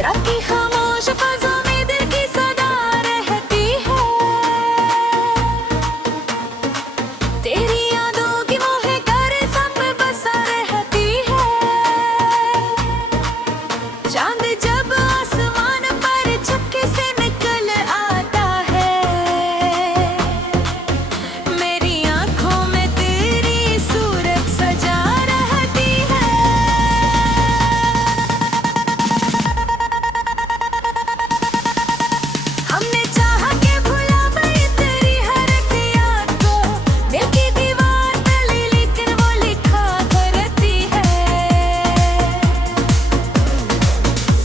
रात की खामोश फज़ों में दिल की सदा रहती है। तेरी यादों की मोहे कर सब बसा रहती है। चांद जब आसमान पर चुपके से निकल आता है, मेरी आंखों में तेरी सूरत सजा रहती है। हमने चाहा के भुला पाए तेरी हर एक याद को, दिल की दीवार तले लेकिन वो लिखा करती है।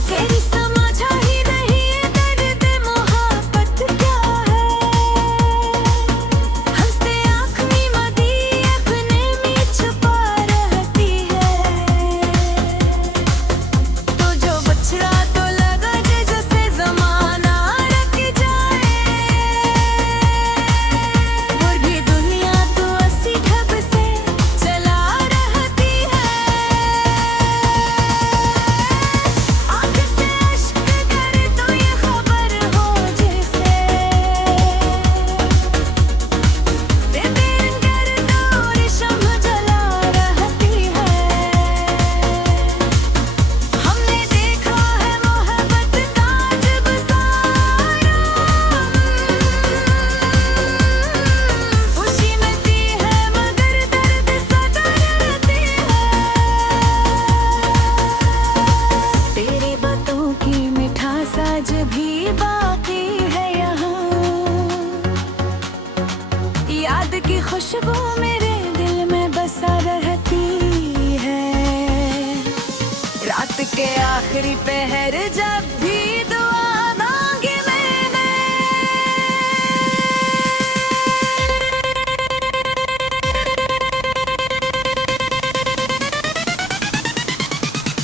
तेरी समझा ही नहीं दर्द मोहब्बत क्या है। हंसते आँख मीमदी अपने में छुपा रहती है। तो जो बछड़ा तो लगा जैसे जमाना रख जाए, और भी दुनिया तो अस्सी ढब से चला रहती है। आँख से अश्क करे तो ये खबर हो जैसे, तेरे अंदर नूर शम्ह जला रहती है। हमने देखा है मोहब्बत का जब सारा, खुशी मिलती है मगर दर्द सता रहती है। तेरी बातों की मिठास आज भी बाकी है यहाँ, याद की खुशबू मेरे दिल में बसा रहती है। रात के आखिरी पहर जब भी दुआ मांगी मैंने,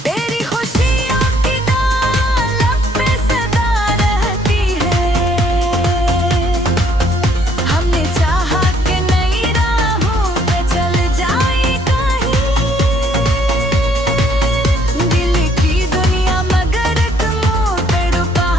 तेरी खुशियों की लब पे सदा रहती है। हमने चाहा कि नई राहों पे चल जाए कहीं, दिल की दुनिया मगर तुम पे रुपा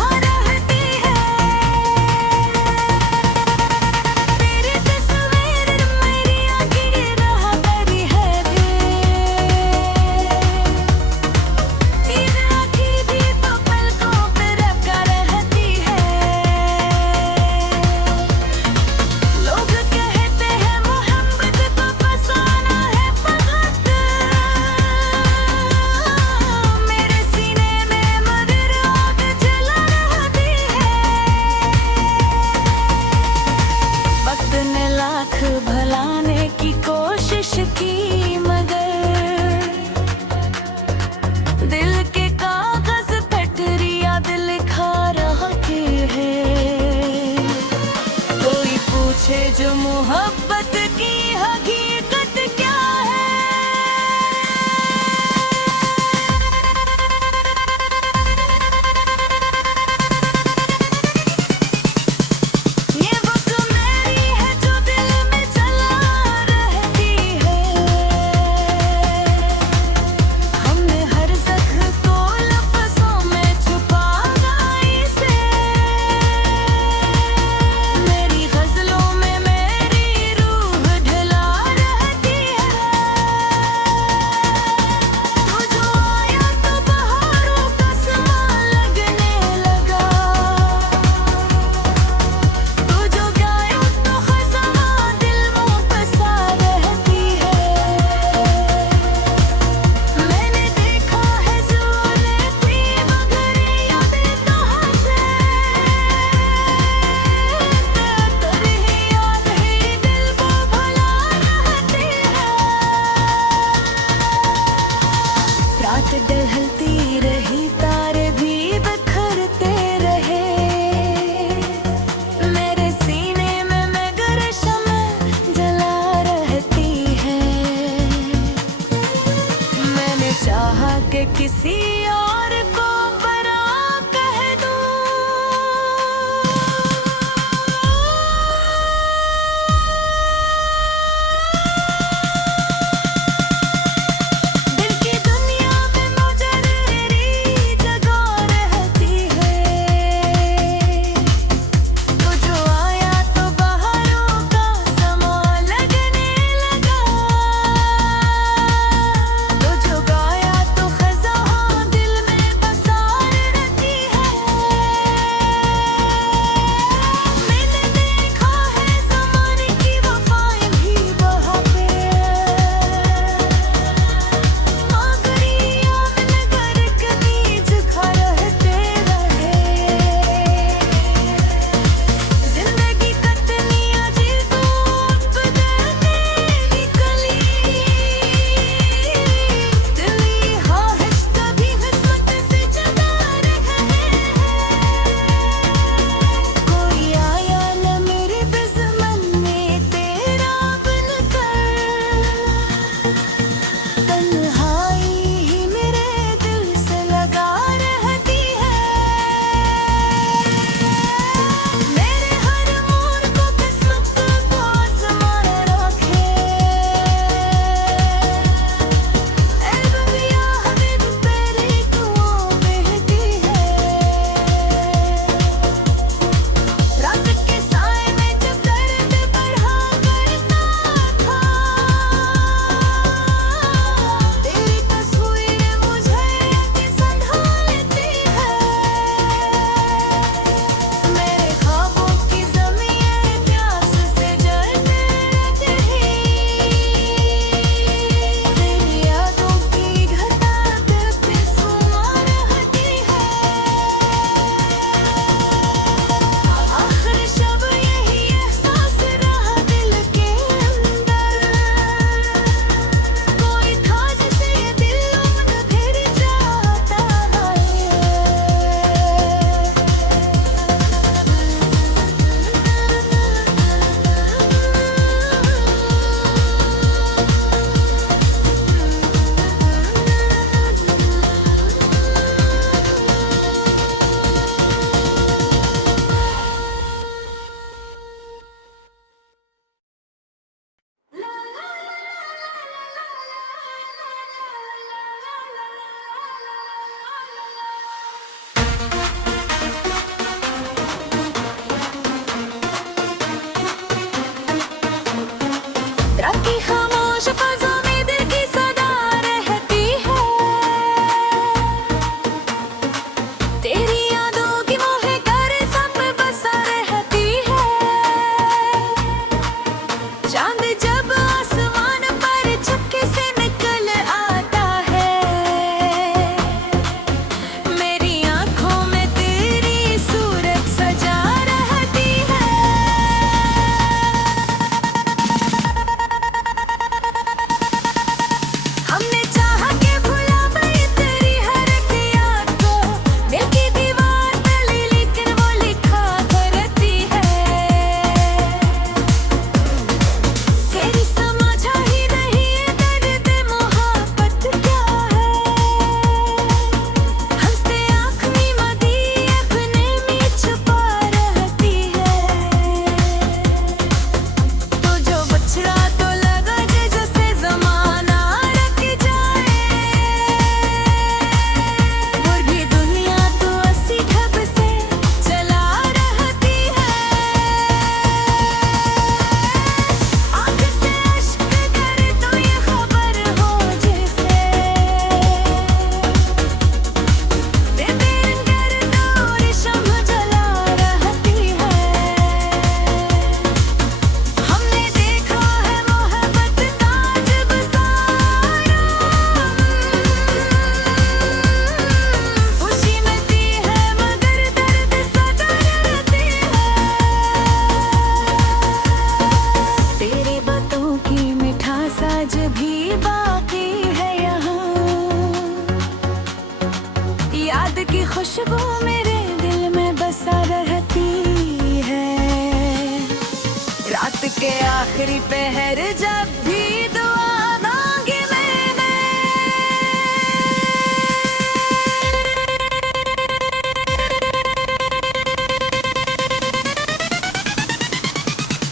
आखिरी पहर जब भी दुआ मांगी मैंने,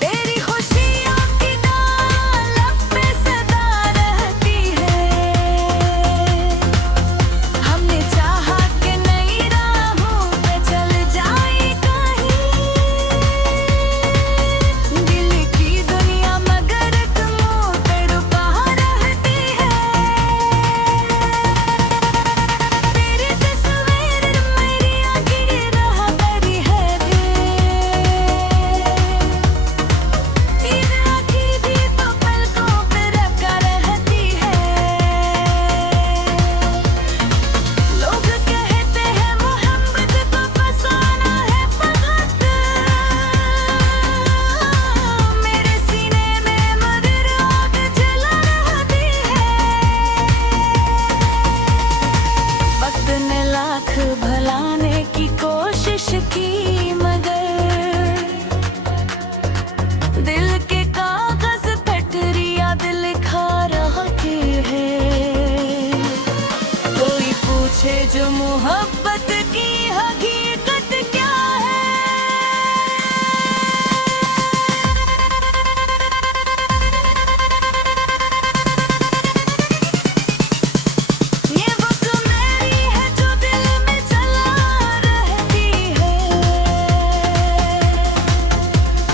तेरी खुशियों की डाल लब पे सदा रहती है। हमने चाहा कि नई राहों पे चल जाए कहीं, दिल की दुनिया मगर तुम पे रुका रहती है। तेरी तस्वीर मेरी आंखें की राह भरी है भी, ईद आखी भी तो पलकों पे रखा रहती है। लोग कहते हैं मोहब्बत को फसाना है फकत, मेरे सीने में मगर आग जला रहती है। वक्त ने लाख भलाने की कोशिश की मगर दिल के कागज पटरिया दिल खा रहती है। कोई पूछे जो मोहब्बत की हकीकत क्या है, ये बुक मेरी है जो दिल में चला रहती है।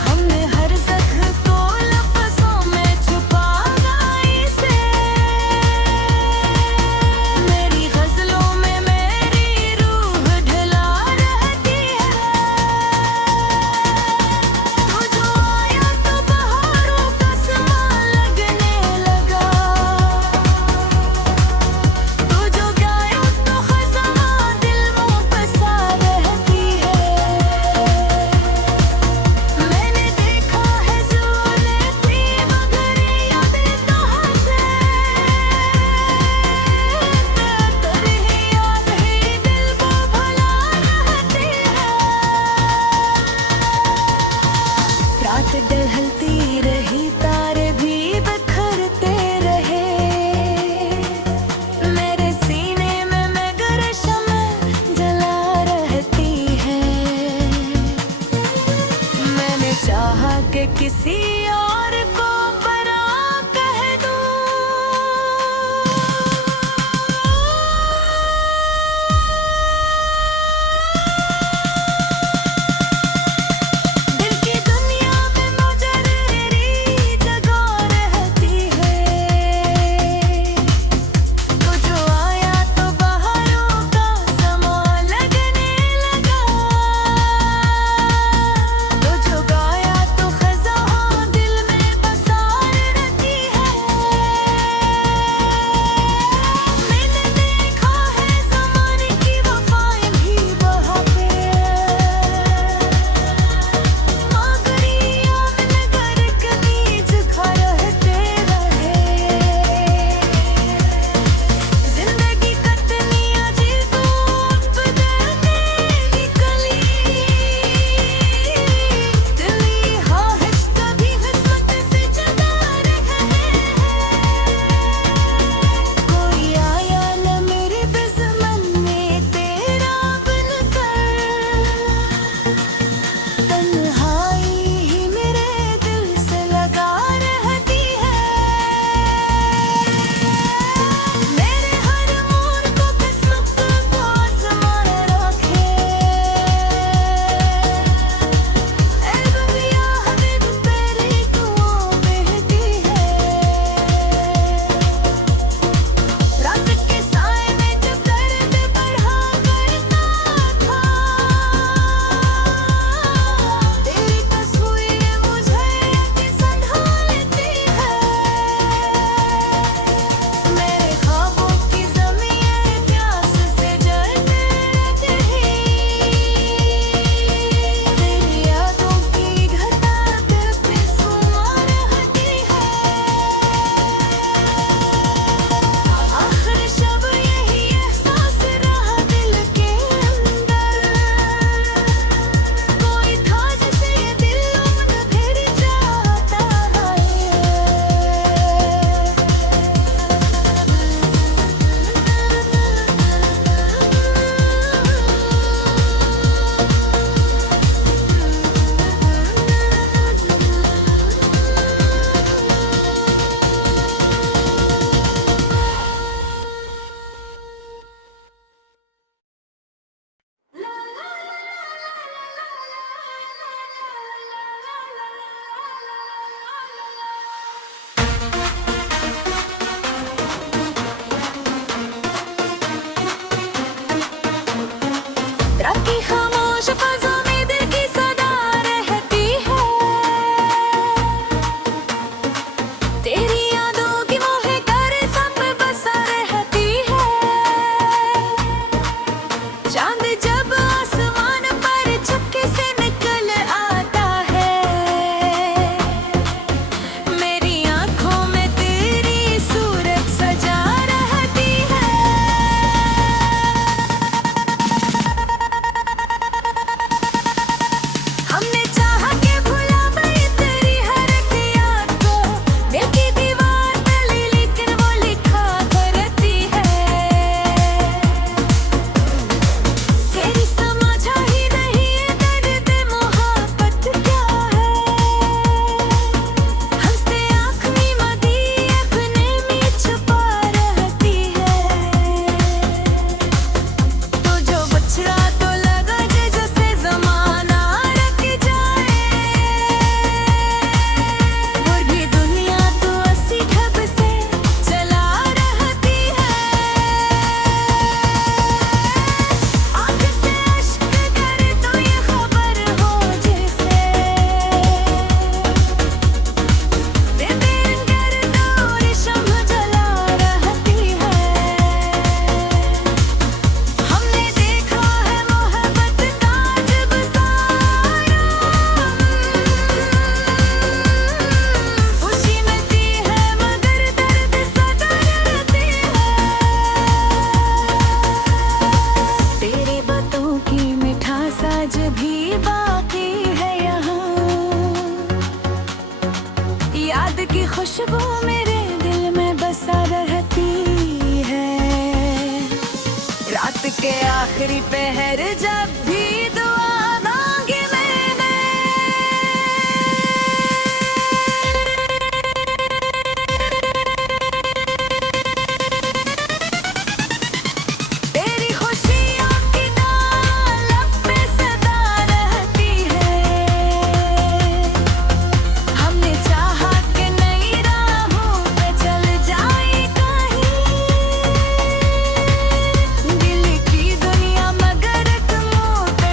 हमने हर जख्म को लफ्ज़ों में छुपाया इसे, मेरी गज़लों में मेरी रूह ढला रहती है। तू जो आया तो बहारों का समा लगने लगा, तू जो गाया तो ख़ज़ां दिल मुँह बसा रहती है। मैंने देखा है ज़ुल्फ़े थी मगर यादें कहाँ से, तेरी ही याद ही दिल को भुला रहती है। रात ढलती रही तारे भी बिखरते रहे, मेरे सीने में मगर शम्म जला रहती है। मैंने चाहा कि किसी और को बरा कह दूं, दिल की दुनिया में मुझे तेरी जगह रहती है। तू जो आया तो बहारों का समा लगने लगा, तू जो गाया तो ख़ज़ां रात की खामोश फज़ों में दिल की सदा रहती है। तेरी यादों की मोहे कर सब बसा रहती है। चांद जब आसमान पर चुपके से निकल आता है, मेरी आंखों में तेरी सूरत सजा रहती है। हमने चाहा के भुला पाए तेरी हर एक याद को, दिल की दीवार तले लेकिन वो लिखा करती है। तेरी समझा ही नहीं ये दर्द मोहब्बत क्या है। हंसते आँख मीमा दी अपने में छुपा रहती है। तो जो बछड़ा तो लगा जैसे ज़माना रख जाए, और भी दुनिया तो अस्सी ढब से चला रहती है। आँख से अश्क करे तो ये खबर हो जैसे बेबे गर्द और शम्ह जला रहती है। हमने देखा है मोहब्बत का जब सारा, खुशी मिलती है मगर दर्द सदा रहती है। तेरे बातों की मिठास आज भी बाकी है यहाँ, याद की खुशबू मेरे दिल में बसा रहती है। रात के आखिरी पहर जब भी दुआ मांगी मैंने, तेरी खुशियों की डाल लब पे सदा रहती है। हमने चाहा कि नई राहों पे चल जाए कहीं, दिल की दुनिया मगर एक मोड़ पे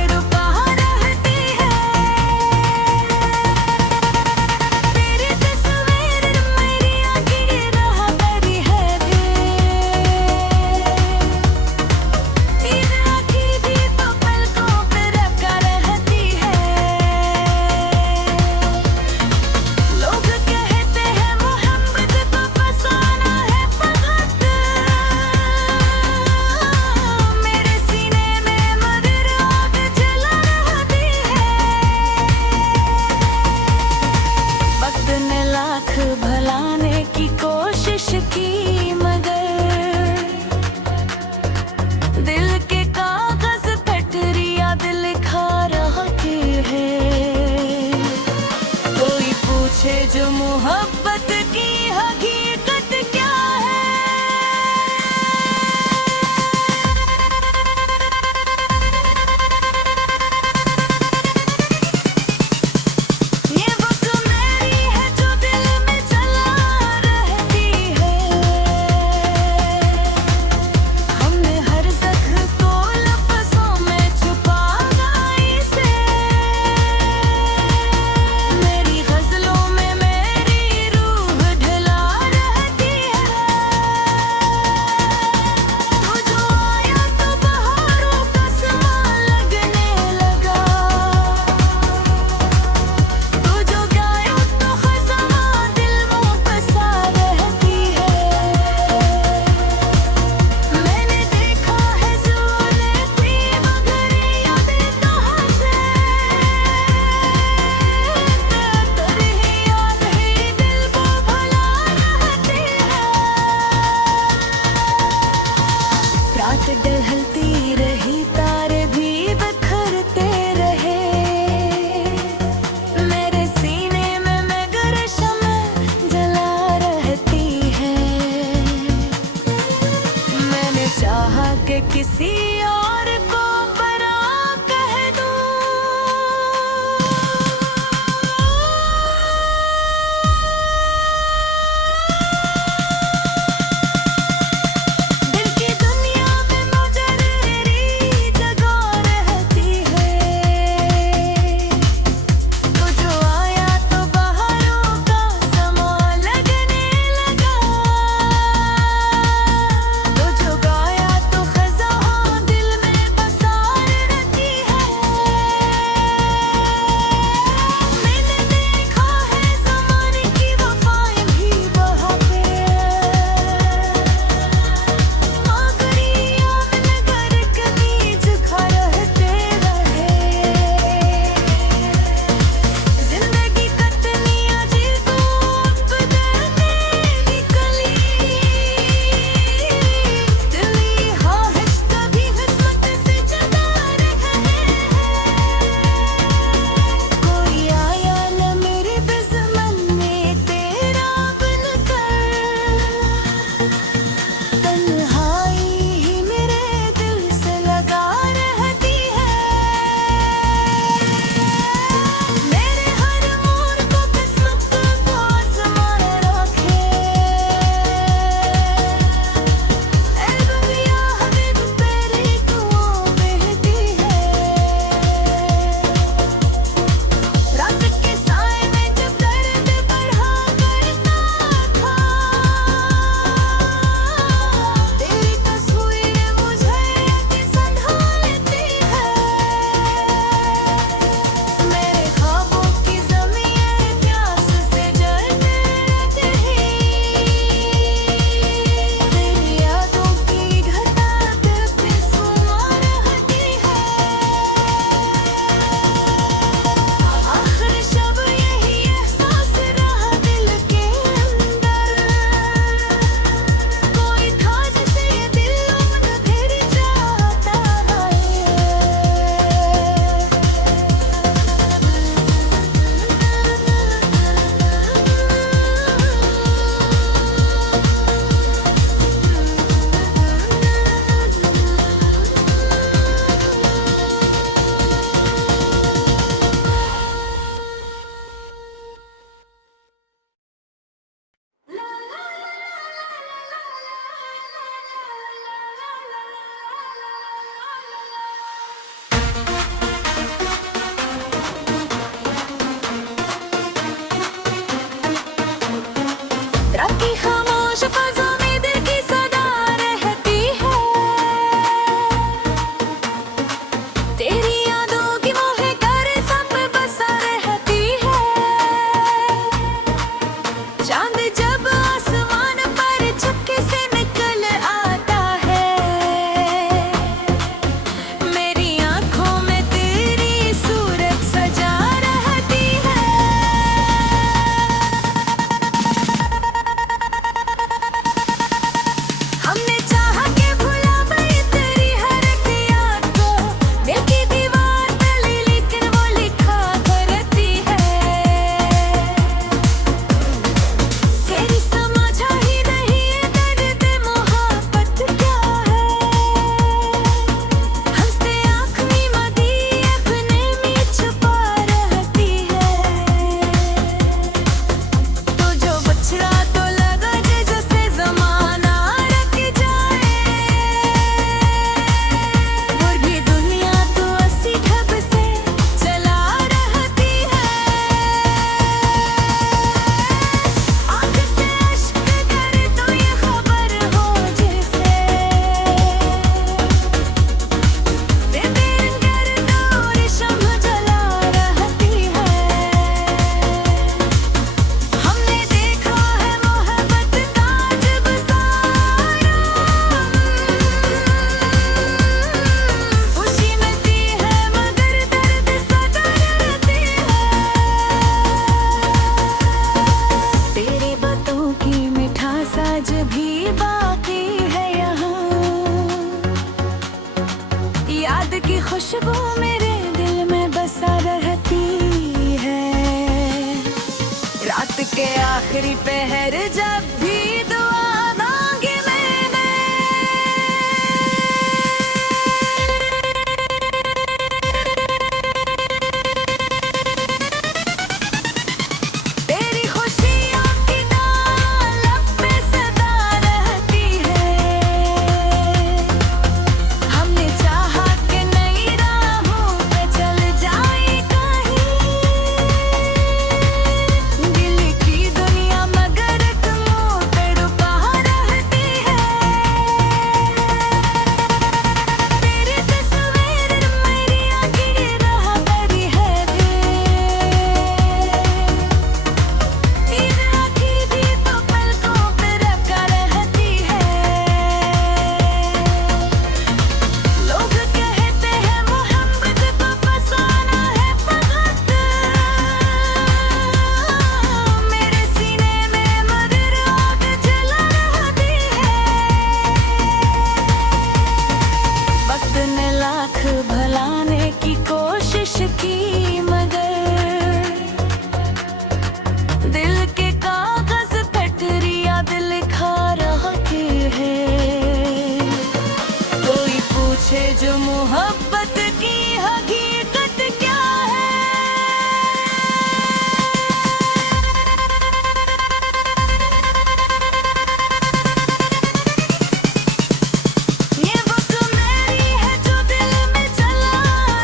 आखिरी पहर जब भी दुआ मांगी मैंने, तेरी खुशियों की डाल पे सदा रहती है। हमने चाहा कि नई राहों पे चल जाए कहीं, दिल की दुनिया मगर तुम पे रुका रहती है। तेरी तस्वीर मेरी आंखें रहा करी है, ईद राखी भी तो पलकों पे रखा रहती है। लोग कहते हैं मोहब्बत को फसाना है फकत, मेरे सीने में मगर आग जला रहती है। वक्त ने लाख भलाने की कोशिश की मगर दिल के कागज पटरिया दिल खा रहते हैं। कोई पूछे जो मोहब्बत की हकीकत क्या है, ये वक्त मेरी है जो दिल में जला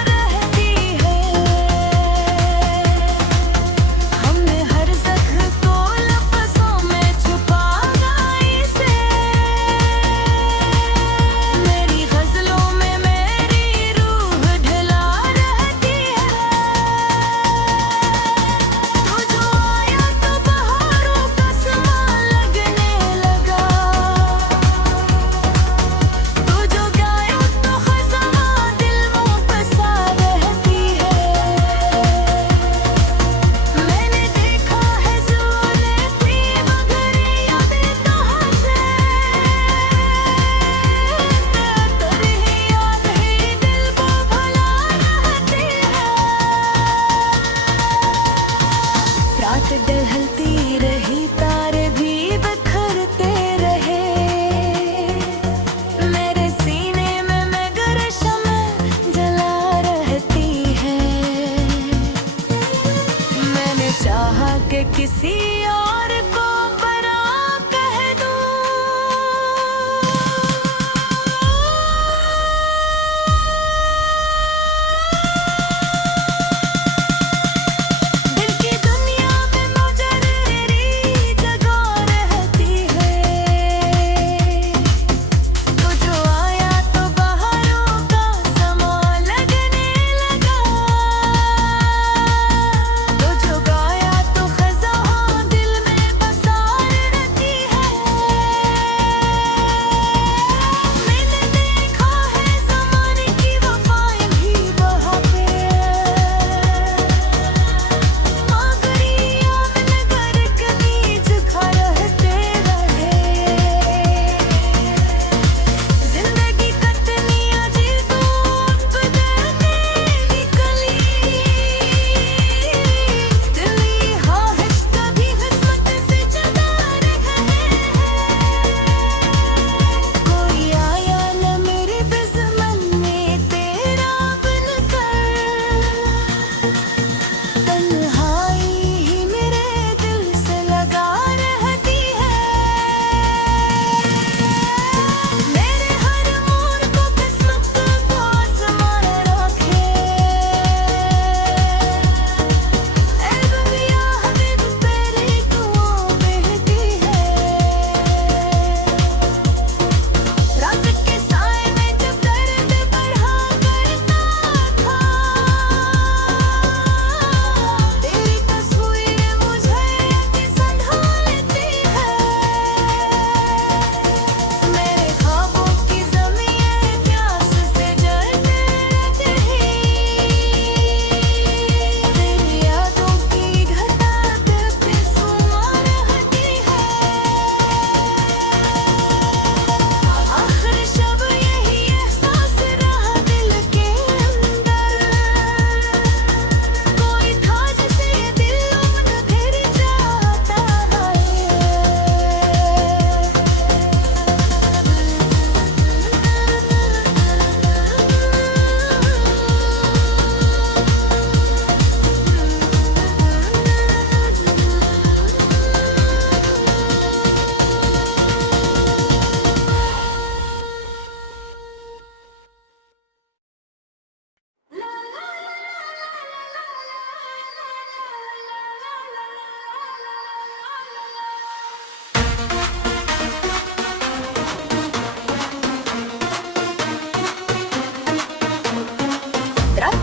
रहती है। हमने हर जख्म को लफ्ज़ों में छुपाया इसे, मेरी गज़लों में मेरी रूह ढला रहती है। तू जो आया तो बहारों का समा लगने लगा, तू जो गाया तो ख़ज़ां दिल में बसा रहती है। मैंने देखा है ज़ुल्फ़ें थी मगर यादें कहाँ से, तेरी याद ही दिल को भुला रहती है। रात ढलती रही तारे भी बिखरते रहे, मेरे सीने में मगर शम्म जला रहती है। मैंने चाहा कि किसी और को बरा कह दूं, दिल की दुनिया में मुजर्री जगह रहती है। तू जो आया तो बहारों का समा लगने लगा, तू जो गाया तो ख़ज़ां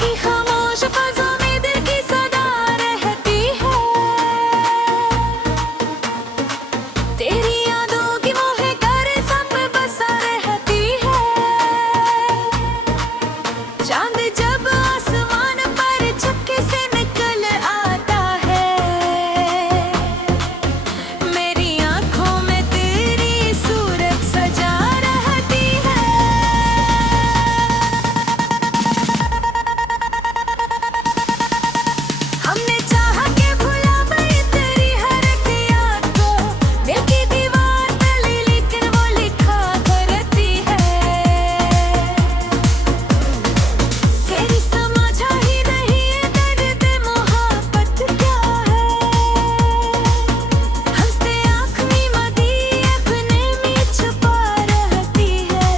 की खामोश फज़ों में दिल की सदा रहती है। तेरी यादों की मोहे कर सब बसा रहती है। चांद जब आसमान पर चुपके से निकल आता है, मेरी आंखों में तेरी सूरत सजा रहती है। हमने चाह के भुला पाई तेरी हर एक याद को, दिल की दीवार तले लेकिन वो लिखा करती है। तेरी समझा ही नहीं ये दर्द मोहब्बत क्या है। हंसते आँख मीमा दी अपने में छुपा रहती है।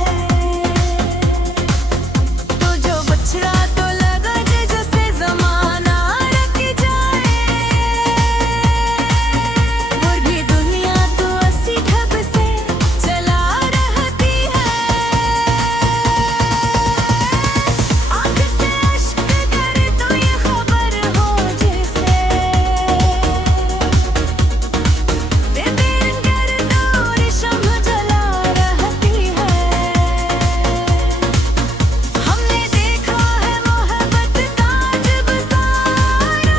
तो जो बछड़ा तो लगा जैसे ज़माना रख जाए, और भी दुनिया तो अस्सी ढब से चला रहती है। आँख से अश्क करे तो ये खबर हो जैसे, बेबेन कर दो रेशम जला रहती है। हमने देखा है मोहब्बत का जब सारा,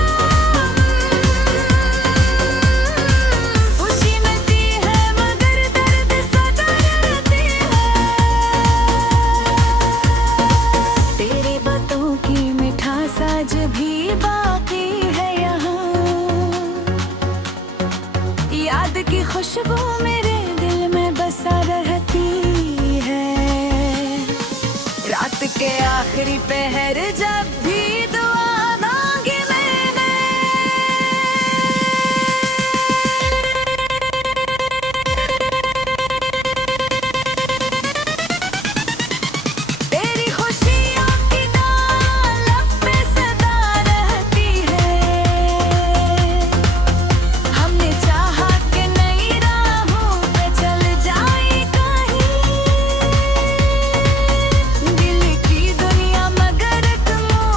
खुशी मिलती है मगर दर्द सता रहती है। तेरी बातों की मिठास आज भी बाकी है यहाँ, याद की खुशबू मेरे दिल में बसा रहती है। रात के आखिरी पहर जब भी दुआ मांगे मैंने, तेरी खुशियों की डाल लब पे सदा रहती है। हमने चाहा कि नई राहों पे चल जाए कहीं, दिल की दुनिया मगर एक मोड़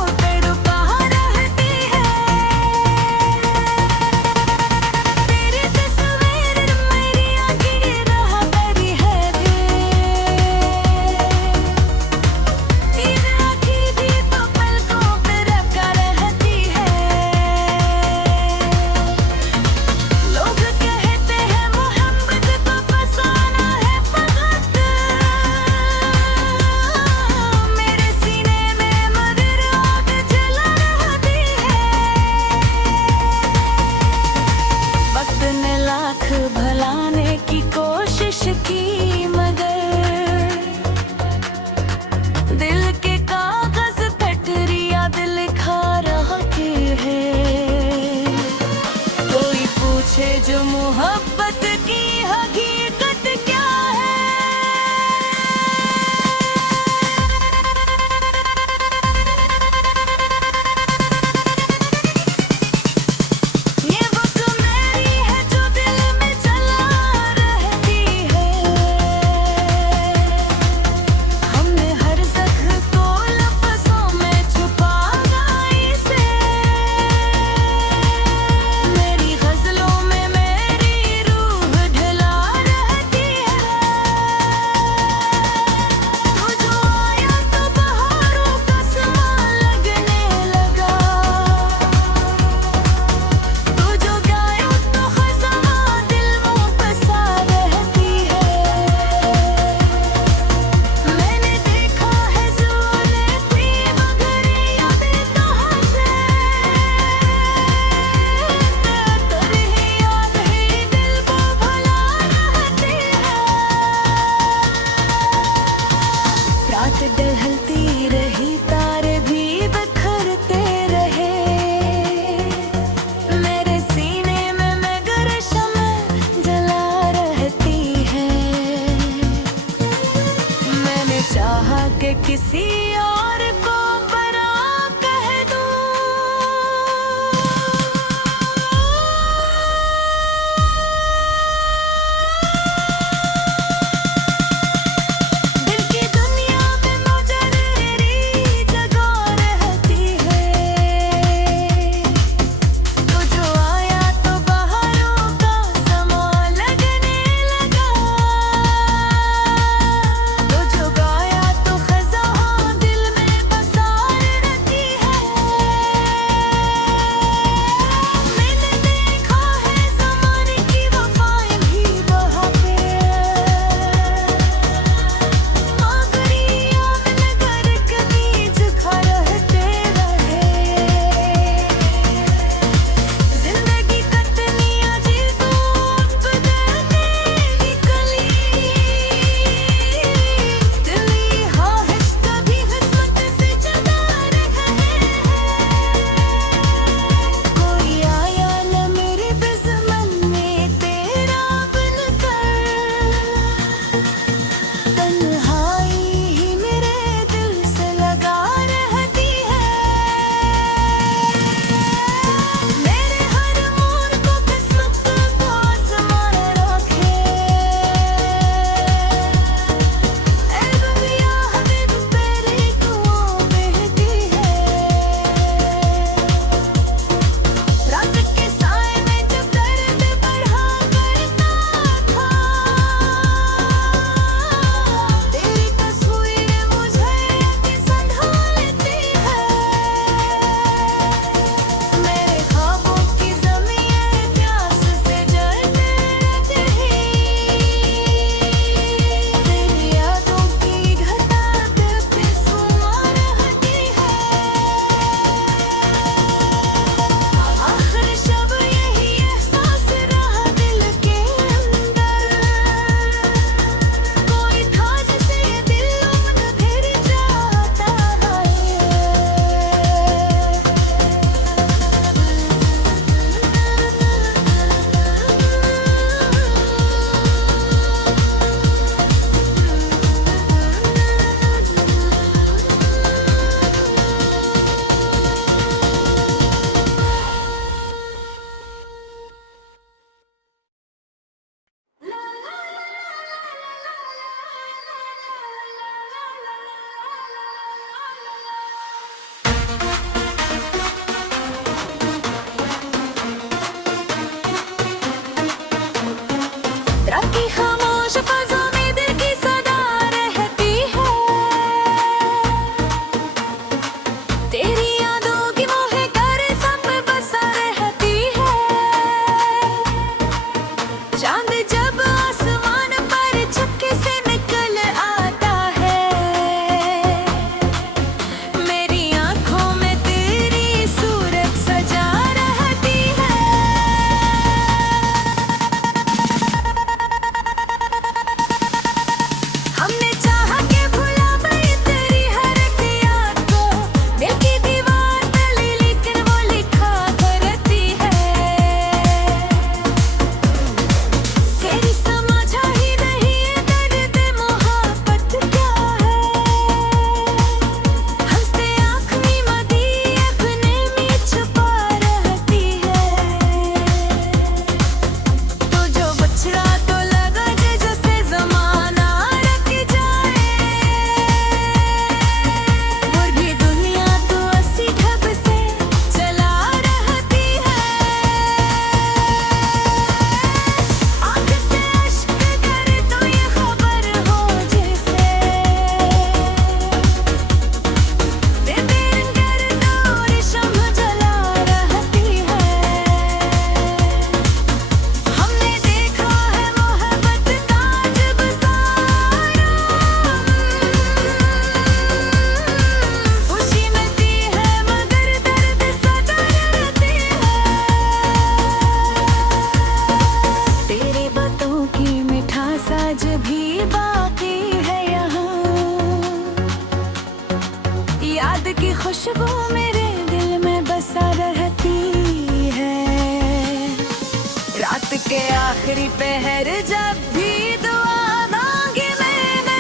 के आखिरी पहर जब भी दुआ मांगी मैंने,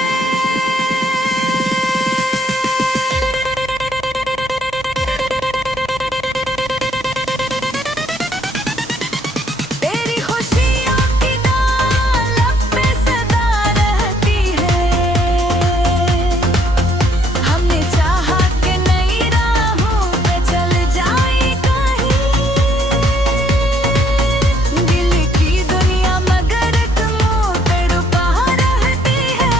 तेरी खुशियों की डाल लब पे सदा रहती है। हमने चाहा कि नई राहों पे चल जाए कहीं, दिल की दुनिया मगर तुम पे रुका रहती है।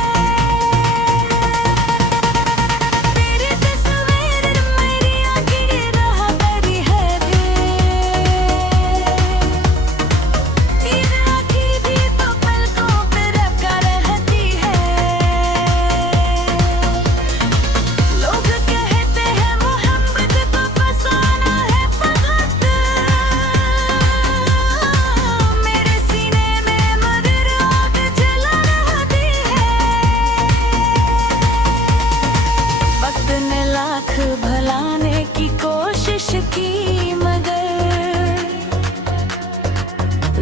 तेरी तस्वीर मेरी आंखें की राह भरी है भी, नींद आँखी भी तो पलकों पे रखा रहती है। लोग कहते हैं मोहब्बत को फसाना है फकत, मेरे सीने में मगर आग जला रहती है। वक्त ने लाख भलाने की कोशिश की मगर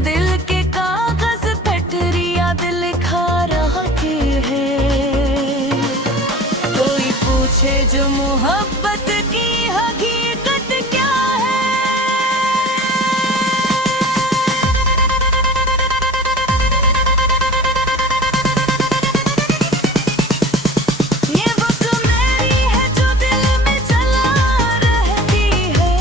दिल के कागज पटरिया दिल खा रही है। कोई पूछे जो मोहब्बत की हकीकत क्या है, ये बुक मेरी है जो दिल में चला रहती है।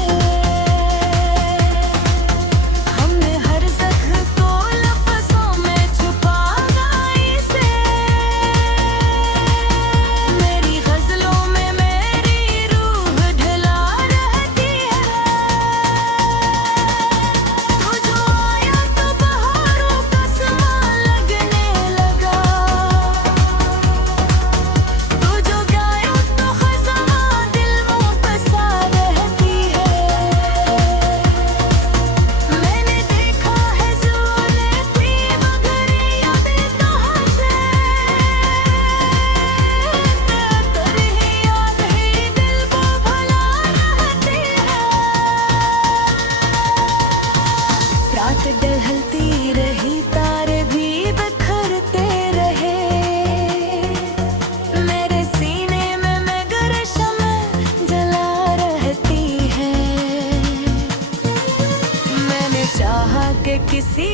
हमने हर जख्म को लफ्ज़ों में छुपाया इसे, मेरी गज़लों में मेरी रूह ढला रहती है। तू जो आया तो बहारों का समा लगने लगा, तू जो गाया तो ख़ज़ां दिल में बसा रहती है। मैंने देखा है ज़ुल्फ़े थी मगर यादें कहाँ से, तेरी याद ही दिल को भुला रहती है। रात ढलती रही तारे भी बिखरते रहे, मेरे सीने में मगर शम्म जला रहती है। मैंने चाहा कि किसी